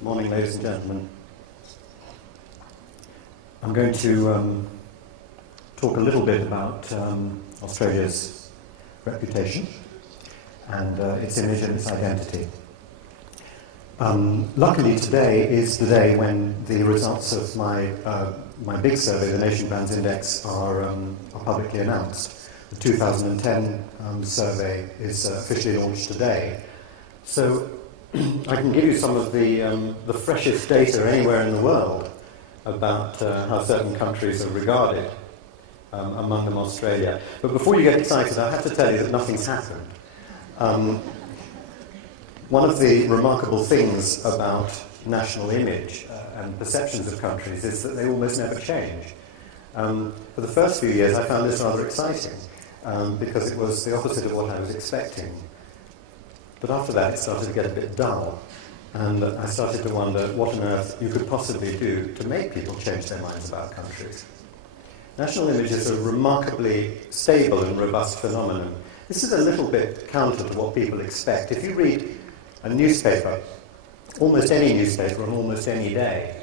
Morning, ladies and gentlemen. I'm going to talk a little bit about Australia's reputation and its image and its identity. Luckily, today is the day when the results of my big survey, the Nation Brands Index, are publicly announced. The 2010 survey is officially launched today. So I can give you some of the freshest data anywhere in the world about how certain countries are regarded, among them Australia. But before you get excited, I have to tell you that nothing's happened. One of the remarkable things about national image and perceptions of countries is that they almost never change. For the first few years, I found this rather exciting, because it was the opposite of what I was expecting. But after that, it started to get a bit dull, and I started to wonder what on earth you could possibly do to make people change their minds about countries. National image is a remarkably stable and robust phenomenon. This is a little bit counter to what people expect. If you read a newspaper, almost any newspaper on almost any day,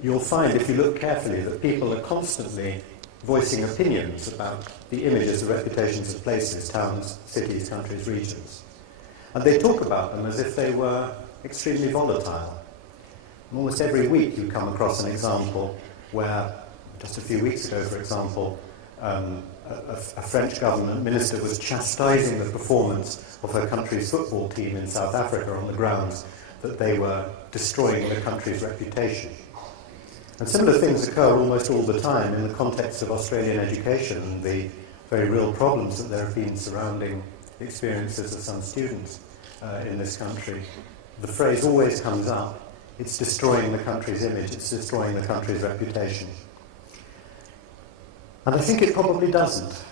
you'll find, if you look carefully, that people are constantly voicing opinions about the images, the reputations of places, towns, cities, countries, regions. And they talk about them as if they were extremely volatile. And almost every week you come across an example where, just a few weeks ago, for example, a French government minister was chastising the performance of her country's football team in South Africa on the grounds that they were destroying the country's reputation. And similar things occur almost all the time in the context of Australian education and the very real problems that there have been surrounding the experiences of some students in this country. The phrase always comes up: it's destroying the country's image, it's destroying the country's reputation. And I think it probably doesn't,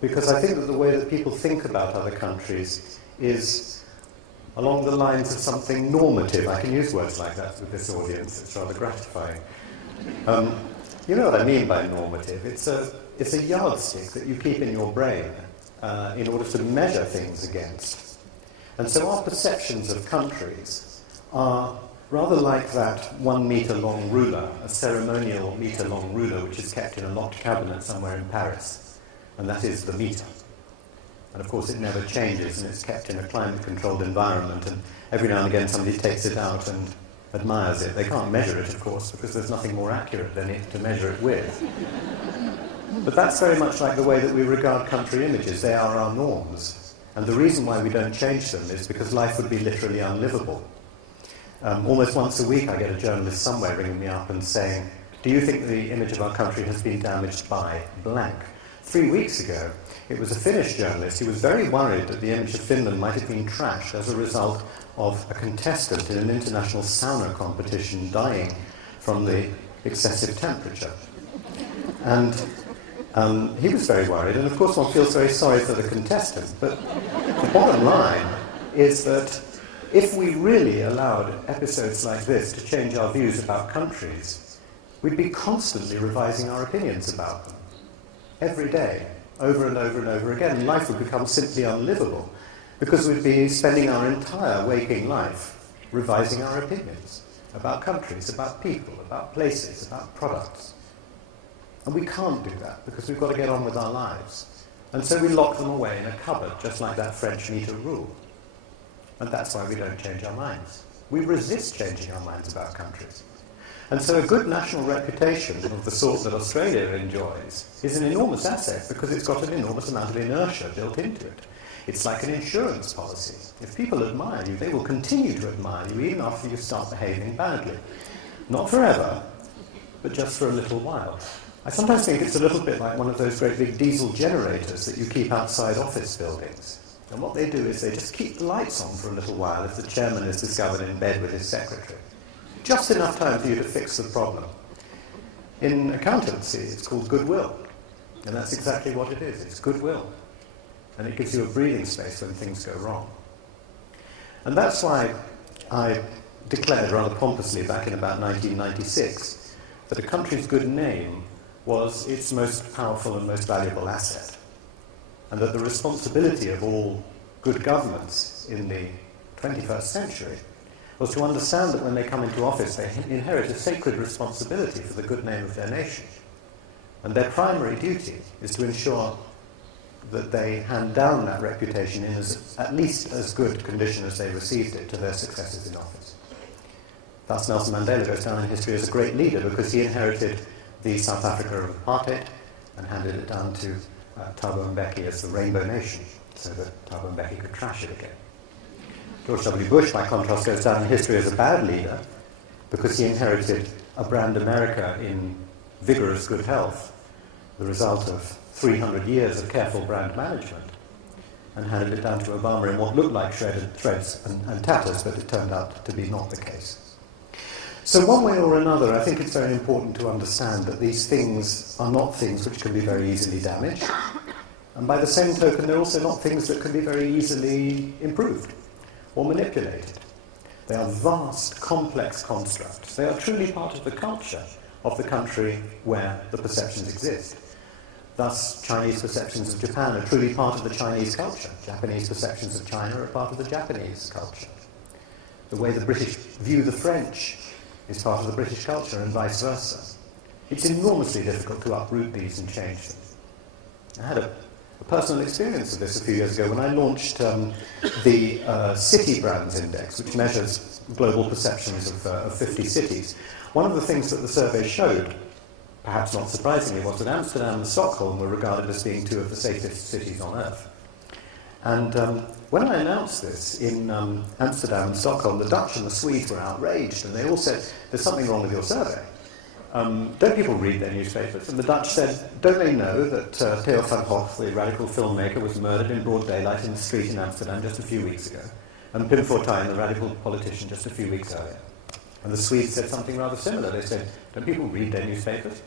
because I think that the way that people think about other countries is along the lines of something normative. I can use words like that with this audience, it's rather gratifying. You know what I mean by normative? It's a yardstick that you keep in your brain in order to measure things against. And so our perceptions of countries are rather like that 1 metre long ruler, a ceremonial metre long ruler which is kept in a locked cabinet somewhere in Paris. And that is the metre. And of course it never changes, and it's kept in a climate-controlled environment, and every now and again somebody takes it out and admires it. They can't measure it, of course, because there's nothing more accurate than it to measure it with. But that's very much like the way that we regard country images. They are our norms. And the reason why we don't change them is because life would be literally unlivable. Almost once a week I get a journalist somewhere ringing me up and saying, do you think the image of our country has been damaged by blank? 3 weeks ago, it was a Finnish journalist who was very worried that the image of Finland might have been trashed as a result of a contestant in an international sauna competition dying from the excessive temperature. And he was very worried, and of course one feels very sorry for the contestant, but the bottom line is that if we really allowed episodes like this to change our views about countries, we'd be constantly revising our opinions about them. Every day, over and over and over again, life would become simply unlivable, because we'd be spending our entire waking life revising our opinions about countries, about people, about places, about products. And we can't do that, because we've got to get on with our lives. And so we lock them away in a cupboard, just like that French metre rule. And that's why we don't change our minds. We resist changing our minds about countries. And so a good national reputation of the sort that Australia enjoys is an enormous asset, because it's got an enormous amount of inertia built into it. It's like an insurance policy. If people admire you, they will continue to admire you even after you start behaving badly. Not forever, but just for a little while. I sometimes think it's a little bit like one of those great big diesel generators that you keep outside office buildings. And what they do is they just keep the lights on for a little while if the chairman is discovered in bed with his secretary. Just enough time for you to fix the problem. In accountancy, it's called goodwill. And that's exactly what it is. It's goodwill. And it gives you a breathing space when things go wrong. And that's why I declared rather pompously back in about 1996 that a country's good name was its most powerful and most valuable asset, and that the responsibility of all good governments in the 21st century was to understand that when they come into office, they inherit a sacred responsibility for the good name of their nation. And their primary duty is to ensure that they hand down that reputation in at least as good condition as they received it to their successors in office. Thus, Nelson Mandela goes down in history as a great leader because he inherited the South Africa of apartheid and handed it down to Thabo Mbeki as the Rainbow Nation, so that Thabo Mbeki could trash it again. George W. Bush, by contrast, goes down in history as a bad leader because he inherited a brand America in vigorous good health, the result of 300 years of careful brand management, and handed it down to Obama in what looked like shredded threads and tatters, but it turned out to be not the case. So one way or another, I think it's very important to understand that these things are not things which can be very easily damaged, and by the same token, they're also not things that can be very easily improved or manipulated. They are vast, complex constructs. They are truly part of the culture of the country where the perceptions exist. Thus, Chinese perceptions of Japan are truly part of the Chinese culture. Japanese perceptions of China are part of the Japanese culture. The way the British view the French is part of the British culture, and vice versa. It's enormously difficult to uproot these and change them. I had a personal experience of this a few years ago when I launched the City Brands Index, which measures global perceptions of 50 cities. One of the things that the survey showed, perhaps not surprisingly, was that Amsterdam and Stockholm were regarded as being two of the safest cities on earth. And when I announced this in Amsterdam and Stockholm, the Dutch and the Swedes were outraged, and they all said, there's something wrong with your survey. Don't people read their newspapers? And the Dutch said, don't they know that Theo van Gogh, the radical filmmaker, was murdered in broad daylight in the street in Amsterdam just a few weeks ago, and Pim Fortuyn, the radical politician, just a few weeks earlier? And the Swedes said something rather similar. They said, don't people read their newspapers?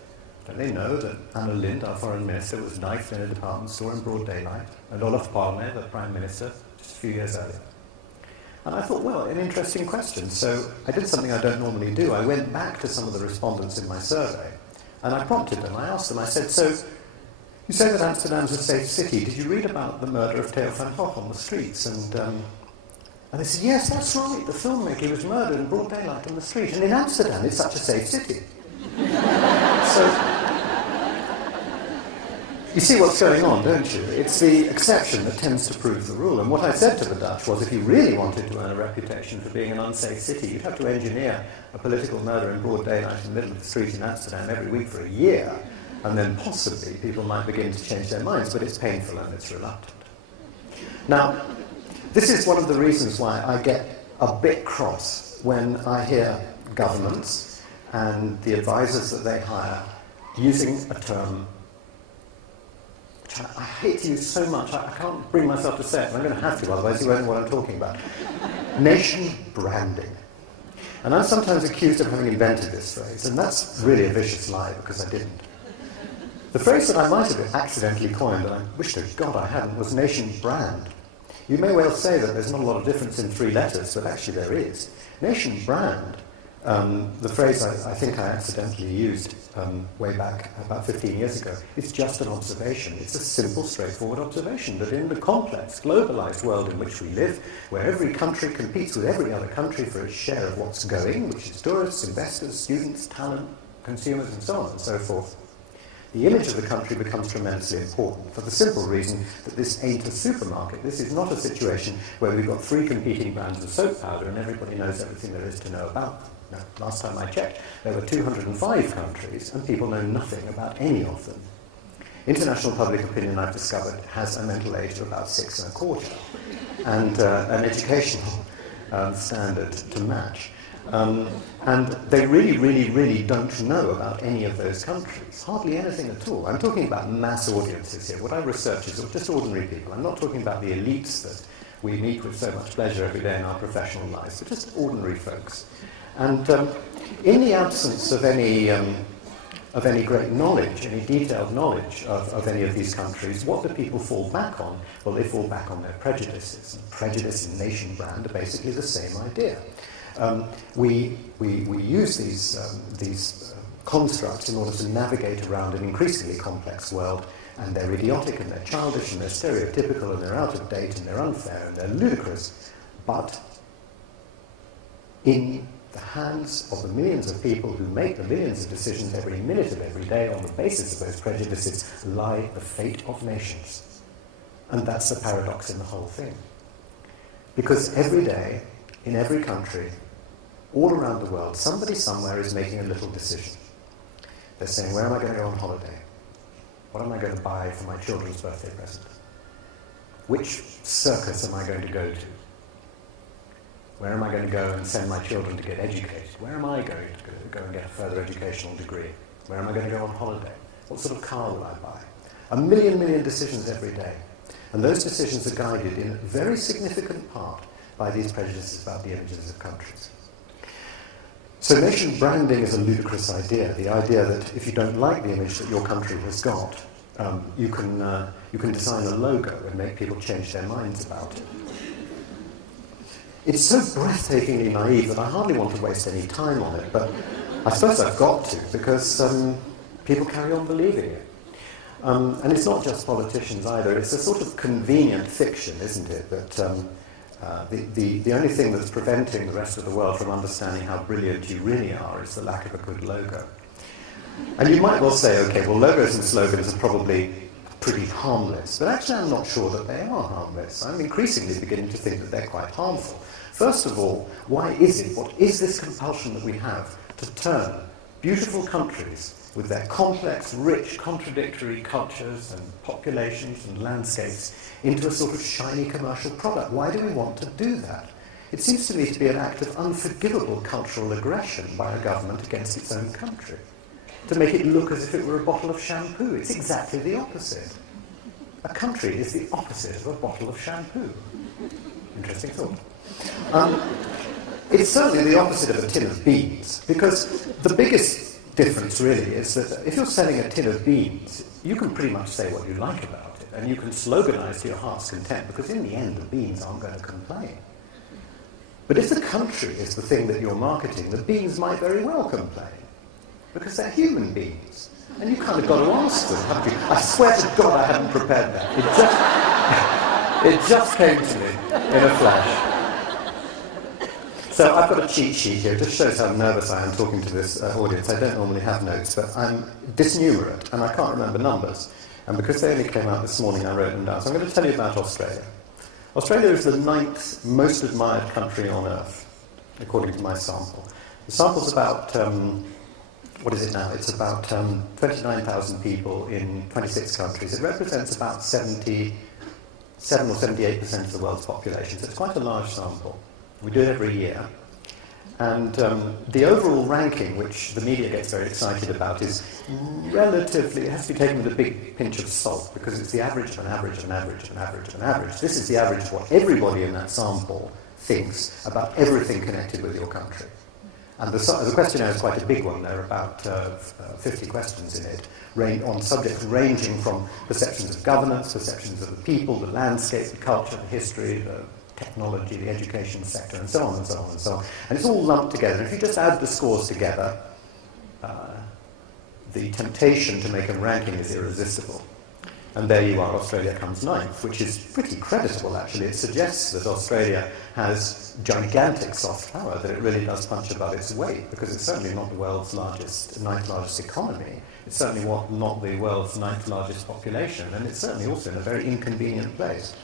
Don't they know that Anna Lindh, our foreign minister, was knifed in a department store in broad daylight, and Olof Palme, the prime minister, just a few years earlier? And I thought, well, an interesting question. So I did something I don't normally do. I went back to some of the respondents in my survey, and I prompted them. I asked them, I said, so you say that Amsterdam's a safe city. Did you read about the murder of Theo van Gogh on the streets? And they said, yes, that's right. The filmmaker was murdered in broad daylight on the street. And in Amsterdam, it's such a safe city. So you see what's going on, don't you? It's the exception that tends to prove the rule. And what I said to the Dutch was, if you really wanted to earn a reputation for being an unsafe city, you'd have to engineer a political murder in broad daylight in the middle of the street in Amsterdam every week for a year, and then possibly people might begin to change their minds, but it's painful and it's reluctant. Now, this is one of the reasons why I get a bit cross when I hear governments and the advisors that they hire using a term which I hate to use so much, I can't bring myself to say it, but I'm going to have to, otherwise you won't know what I'm talking about. Nation branding. And I'm sometimes accused of having invented this phrase, and that's really a vicious lie, because I didn't. The phrase that I might have accidentally coined, and I wish to God I hadn't, was nation brand. You may well say that there's not a lot of difference in three letters, but actually there is. Nation brand, the phrase I think I accidentally used way back about 15 years ago, it's just an observation. It's a simple, straightforward observation that in the complex, globalized world in which we live, where every country competes with every other country for its share of what's going, which is tourists, investors, students, talent, consumers, and so on and so forth, the image of the country becomes tremendously important for the simple reason that this ain't a supermarket. This is not a situation where we've got three competing brands of soap powder and everybody knows everything there is to know about them. No, last time I checked, there were 205 countries and people know nothing about any of them. International public opinion, I've discovered, has a mental age of about 6.25 and an educational standard to match. And they really don't know about any of those countries. Hardly anything at all. I'm talking about mass audiences here. What I research is just ordinary people. I'm not talking about the elites that we meet with so much pleasure every day in our professional lives, but just ordinary folks. And in the absence of any great knowledge, any detailed knowledge of any of these countries, what do people fall back on? Well, they fall back on their prejudices. And prejudice and nation brand are basically the same idea. We use these constructs in order to navigate around an increasingly complex world, and they're idiotic and they're childish and they're stereotypical and they're out of date and they're unfair and they're ludicrous. But in the hands of the millions of people who make the millions of decisions every minute of every day on the basis of those prejudices lie the fate of nations. And that's the paradox in the whole thing. Because every day, in every country, all around the world, somebody somewhere is making a little decision. They're saying, where am I going to go on holiday? What am I going to buy for my children's birthday present? Which circus am I going to go to? Where am I going to go and send my children to get educated? Where am I going to go and get a further educational degree? Where am I going to go on holiday? What sort of car will I buy? A million decisions every day. And those decisions are guided in a very significant part by these prejudices about the images of countries. So nation branding is a ludicrous idea, the idea that if you don't like the image that your country has got, you can design a logo and make people change their minds about it. It's so breathtakingly naive that I hardly want to waste any time on it, but I suppose I've got to, because people carry on believing it. And it's not just politicians either, it's a sort of convenient fiction, isn't it, that the only thing that's preventing the rest of the world from understanding how brilliant you really are is the lack of a good logo. And you might well say, okay, well, logos and slogans are probably pretty harmless, but actually I'm not sure that they are harmless. I'm increasingly beginning to think that they're quite harmful. First of all, why is it? What is this compulsion that we have to turn beautiful countries with their complex, rich, contradictory cultures and populations and landscapes into a sort of shiny commercial product? Why do we want to do that? It seems to me to be an act of unforgivable cultural aggression by a government against its own country, to make it look as if it were a bottle of shampoo. It's exactly the opposite. A country is the opposite of a bottle of shampoo. Interesting thought. It's certainly the opposite of a tin of beans, because the biggest difference really is that if you're selling a tin of beans, you can pretty much say what you like about it, and you can sloganize to your heart's content, because in the end the beans aren't going to complain. But if the country is the thing that you're marketing, the beans might very well complain, because they're human beings, and you kind of got to ask them, haven't you? I swear to God I hadn't prepared that. It just came to me in a flash. So I've got a cheat sheet here. It just shows how nervous I am talking to this audience. I don't normally have notes, but I'm disnumerate, and I can't remember numbers. And because they only came out this morning, I wrote them down. So I'm going to tell you about Australia. Australia is the 9th most admired country on Earth, according to my sample. The sample's about, what is it now? It's about 29,000 people in 26 countries. It represents about 77 or 78% of the world's population, so it's quite a large sample. We do it every year. And the overall ranking, which the media gets very excited about, is relatively, it has to be taken with a big pinch of salt, because it's the average of an average of an average of an average of an average. This is the average of what everybody in that sample thinks about everything connected with your country. And the questionnaire is quite a big one. There are about 50 questions in it, on subjects ranging from perceptions of governance, perceptions of the people, the landscape, the culture, the history, the technology, the education sector, and so on and so on and so on. And it's all lumped together. If you just add the scores together, the temptation to make a ranking is irresistible. And there you are, Australia comes 9th, which is pretty creditable, actually. It suggests that Australia has gigantic soft power, that it really does punch above its weight, because it's certainly not the world's 9th largest economy. It's certainly not the world's 9th largest population, and it's certainly also in a very inconvenient place.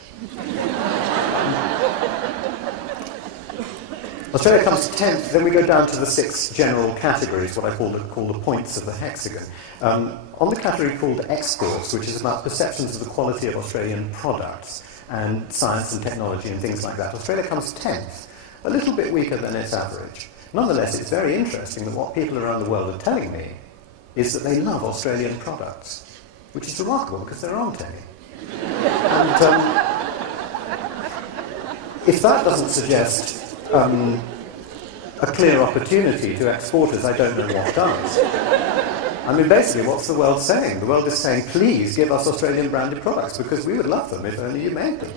Australia comes 10th, then we go down to the 6 general categories, what I call the points of the hexagon. On the category called exports, which is about perceptions of the quality of Australian products and science and technology and things like that, Australia comes 10th, a little bit weaker than its average. Nonetheless, it's very interesting that what people around the world are telling me is that they love Australian products, which is remarkable because there aren't any. And if that doesn't suggest a clear opportunity to exporters, I don't know what does. I mean, basically, what's the world saying? The world is saying, please give us Australian branded products, because we would love them if only you made them.